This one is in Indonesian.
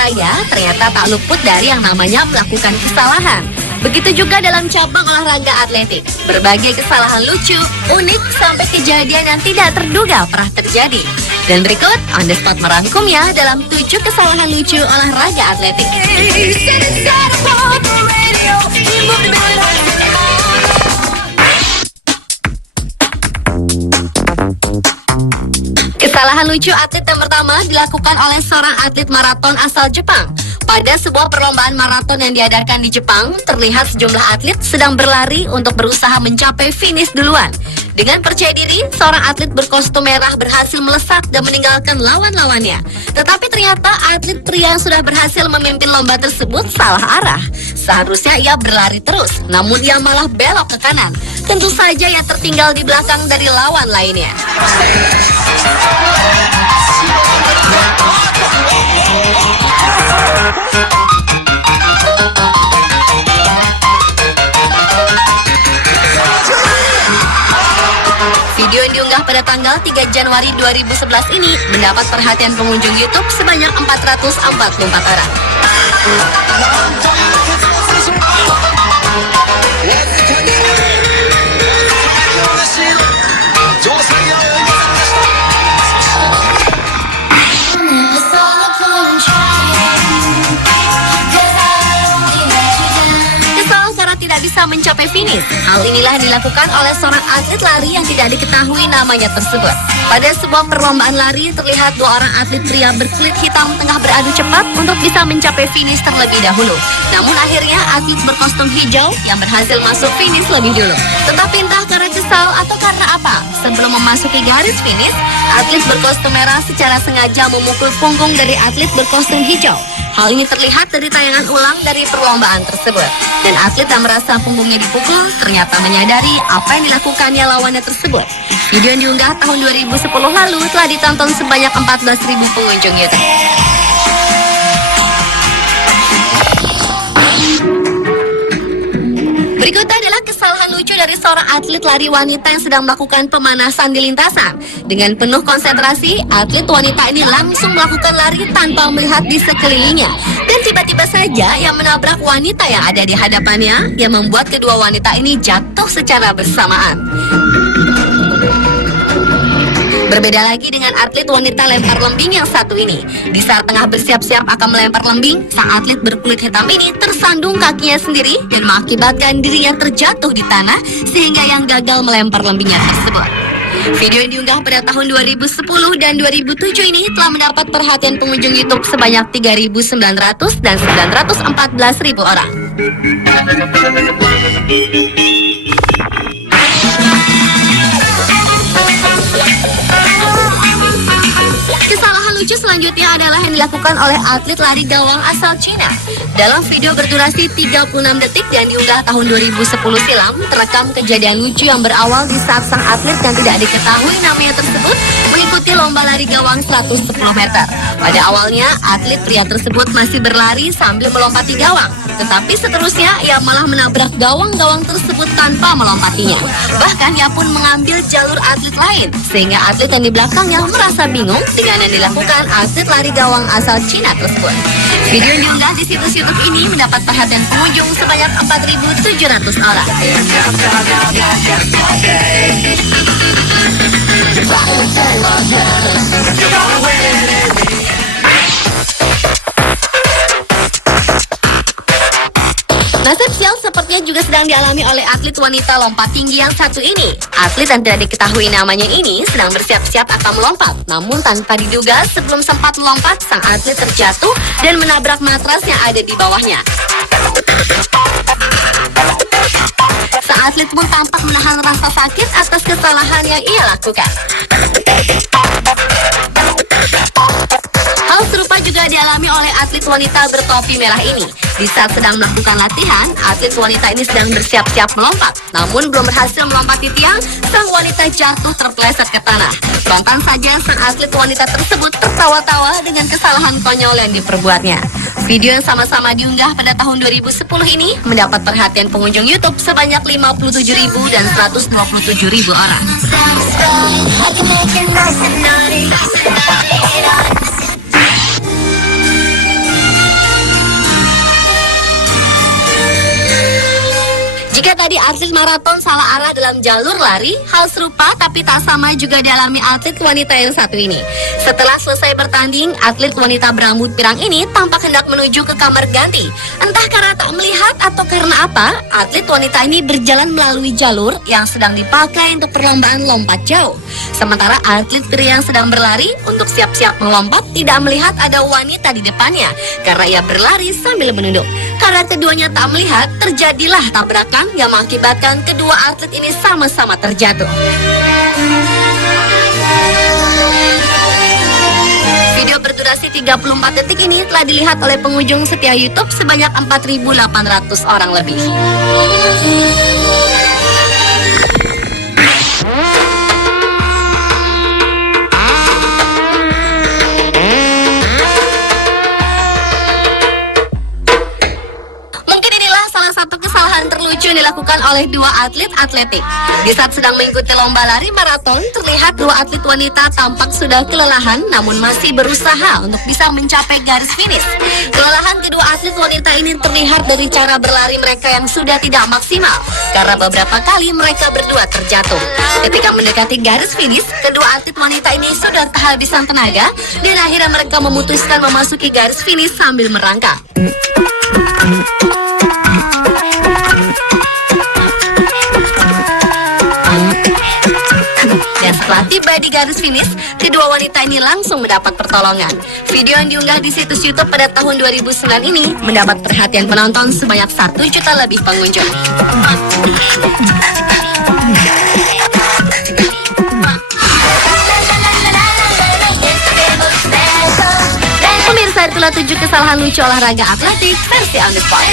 olahraga ternyata tak luput dari yang namanya melakukan kesalahan. Begitu juga dalam cabang olahraga atletik. Berbagai kesalahan lucu, unik, sampai kejadian yang tidak terduga pernah terjadi. Dan berikut On The Spot merangkumnya dalam 7 kesalahan lucu olahraga atletik. Kesalahan lucu atlet yang pertama dilakukan oleh seorang atlet maraton asal Jepang. Pada sebuah perlombaan maraton yang diadakan di Jepang, terlihat sejumlah atlet sedang berlari untuk berusaha mencapai finish duluan. Dengan percaya diri, seorang atlet berkostum merah berhasil melesat dan meninggalkan lawan-lawannya. Tetapi ternyata atlet pria yang sudah berhasil memimpin lomba tersebut salah arah. Seharusnya ia berlari terus, namun ia malah belok ke kanan. Tentu saja ia tertinggal di belakang dari lawan lainnya. Video yang diunggah pada tanggal 3 Januari 2011 ini mendapat perhatian pengunjung YouTube sebanyak 444 orang. Tidak bisa mencapai finish. Hal inilah yang dilakukan oleh seorang atlet lari yang tidak diketahui namanya tersebut. Pada sebuah perlombaan lari, terlihat 2 orang atlet pria berkulit hitam tengah beradu cepat untuk bisa mencapai finish terlebih dahulu. Namun akhirnya atlet berkostum hijau yang berhasil masuk finish lebih dulu. Tetapi entah karena kesal atau karena apa, sebelum memasuki garis finish, atlet berkostum merah secara sengaja memukul punggung dari atlet berkostum hijau. Hal ini terlihat dari tayangan ulang dari perlombaan tersebut. Dan atlet yang merasa punggungnya dipukul ternyata menyadari apa yang dilakukannya lawannya tersebut. Video yang diunggah tahun 2010 lalu telah ditonton sebanyak 14.000 pengunjung YouTube. Berikutnya adalah kesalahan lucu dari seorang atlet lari wanita yang sedang melakukan pemanasan di lintasan. Dengan penuh konsentrasi, atlet wanita ini langsung melakukan lari tanpa melihat di sekelilingnya. Dan tiba-tiba saja ia menabrak wanita yang ada di hadapannya, yang membuat kedua wanita ini jatuh secara bersamaan. Berbeda lagi dengan atlet wanita lempar lembing yang satu ini. Di saat tengah bersiap-siap akan melempar lembing, sang atlet berkulit hitam ini tersandung kakinya sendiri dan mengakibatkan dirinya terjatuh di tanah sehingga yang gagal melempar lembingnya tersebut. Video yang diunggah pada tahun 2010 dan 2007 ini telah mendapat perhatian pengunjung YouTube sebanyak 3.900 dan 914.000 orang. Kesalahan lucu selanjutnya adalah yang dilakukan oleh atlet lari gawang asal Cina. Dalam video berdurasi 36 detik yang diunggah tahun 2010 silam, terekam kejadian lucu yang berawal di saat sang atlet yang tidak diketahui namanya tersebut mengikuti lomba lari gawang 110 meter. Pada awalnya, atlet pria tersebut masih berlari sambil melompati gawang. Tetapi seterusnya, ia malah menabrak gawang-gawang tersebut tanpa melompatinya. Bahkan, ia pun mengambil jalur atlet lain, sehingga atlet yang di belakangnya merasa bingung dengan yang dilakukan atlet lari gawang asal Cina tersebut. Video yang diunggah di situs YouTube ini mendapat perhatian pengunjung sebanyak 4.700 orang. Nasib sial sepertinya juga sedang dialami oleh atlet wanita lompat tinggi yang satu ini. Atlet yang tidak diketahui namanya ini sedang bersiap-siap akan melompat. Namun tanpa diduga sebelum sempat melompat, sang atlet terjatuh dan menabrak matras yang ada di bawahnya. Sang atlet pun tampak menahan rasa sakit atas kesalahan yang ia lakukan. Hal serupa juga dialami oleh atlet wanita bertopi merah ini. Di saat sedang melakukan latihan, atlet wanita ini sedang bersiap-siap melompat. Namun belum berhasil melompati tiang, sang wanita jatuh terpeleset ke tanah. Spontan saja sang atlet wanita tersebut tertawa-tawa dengan kesalahan konyol yang diperbuatnya. Video yang sama-sama diunggah pada tahun 2010 ini mendapat perhatian pengunjung YouTube sebanyak 57.000 dan 127.000 orang. Jika tadi atlet maraton salah arah dalam jalur lari, hal serupa tapi tak sama juga dialami atlet wanita yang satu ini. Setelah selesai bertanding, atlet wanita berambut pirang ini tampak hendak menuju ke kamar ganti. Entah karena tak melihat atau karena apa, atlet wanita ini berjalan melalui jalur yang sedang dipakai untuk perlombaan lompat jauh. Sementara atlet pria yang sedang berlari untuk siap-siap melompat tidak melihat ada wanita di depannya karena ia berlari sambil menunduk. Karena keduanya tak melihat, terjadilah tabrakan yang mengakibatkan kedua atlet ini sama-sama terjatuh. Video berdurasi 34 detik ini telah dilihat oleh pengunjung setia YouTube sebanyak 4.800 orang lebih. Terlucu yang dilakukan oleh dua atlet atletik. Di saat sedang mengikuti lomba lari maraton, terlihat dua atlet wanita tampak sudah kelelahan namun masih berusaha untuk bisa mencapai garis finish. Kelelahan kedua atlet wanita ini terlihat dari cara berlari mereka yang sudah tidak maksimal karena beberapa kali mereka berdua terjatuh. Ketika mendekati garis finish, kedua atlet wanita ini sudah kehabisan tenaga dan akhirnya mereka memutuskan memasuki garis finish sambil merangkak. Dan setelah tiba di garis finish, kedua wanita ini langsung mendapat pertolongan. Video yang diunggah di situs YouTube pada tahun 2009 ini mendapat perhatian penonton sebanyak 1 juta lebih pengunjung. Pemirsa, itulah 7 kesalahan lucu olahraga atletik versi on the spot.